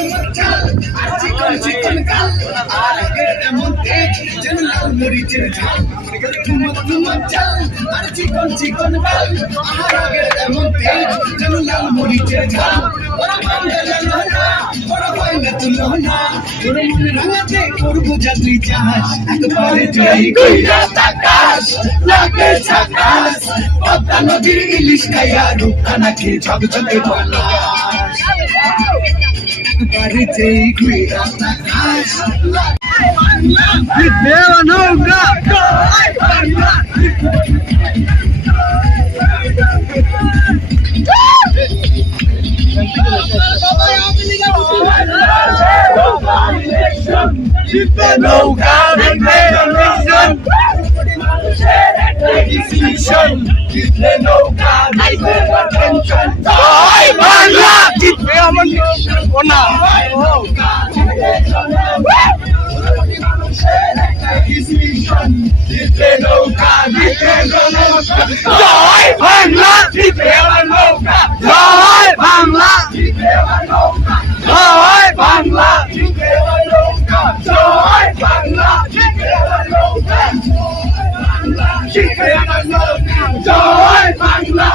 ঝুমুর চাল আর চিকন চিকন গাল আর আগের এমন তেজ যেন লাল মরিচের ঝাল ঝুমুর ঝুমুর চাল আর চিকন চিকন গাল আর আগের এমন তেজ যেন লাল মরিচের ঝাল ওরা বান্দা লালা ওরা বান্দা তুলনা তোর মনে রাঙাতে করবো যা তুই চাস একবারে জয় কইরা তাকাস লাগে ঝাকাস পদ্মা নদীর ইলিশ খাইয়া রূপখানা খেয়ে ঝকঝকে বলা একবারে জয় কইরা তাকাস নৌকা জিতবে নৌকা জিতবে ইলেকশন জিতবে নৌকা জিতবে টেনশন জয় বাংলা জিতবে আমার ওনা জিতবে নৌকা জিতবে জয় বাংলা জিতবে আমার নৌকা জয় বাংলা জিতবে আমার নৌকা জয় বাংলা জিতবে আমার নৌকা জয় বাংলা জিতবে আমার নৌকা জিতবে আমার নৌকা জয় বাংলা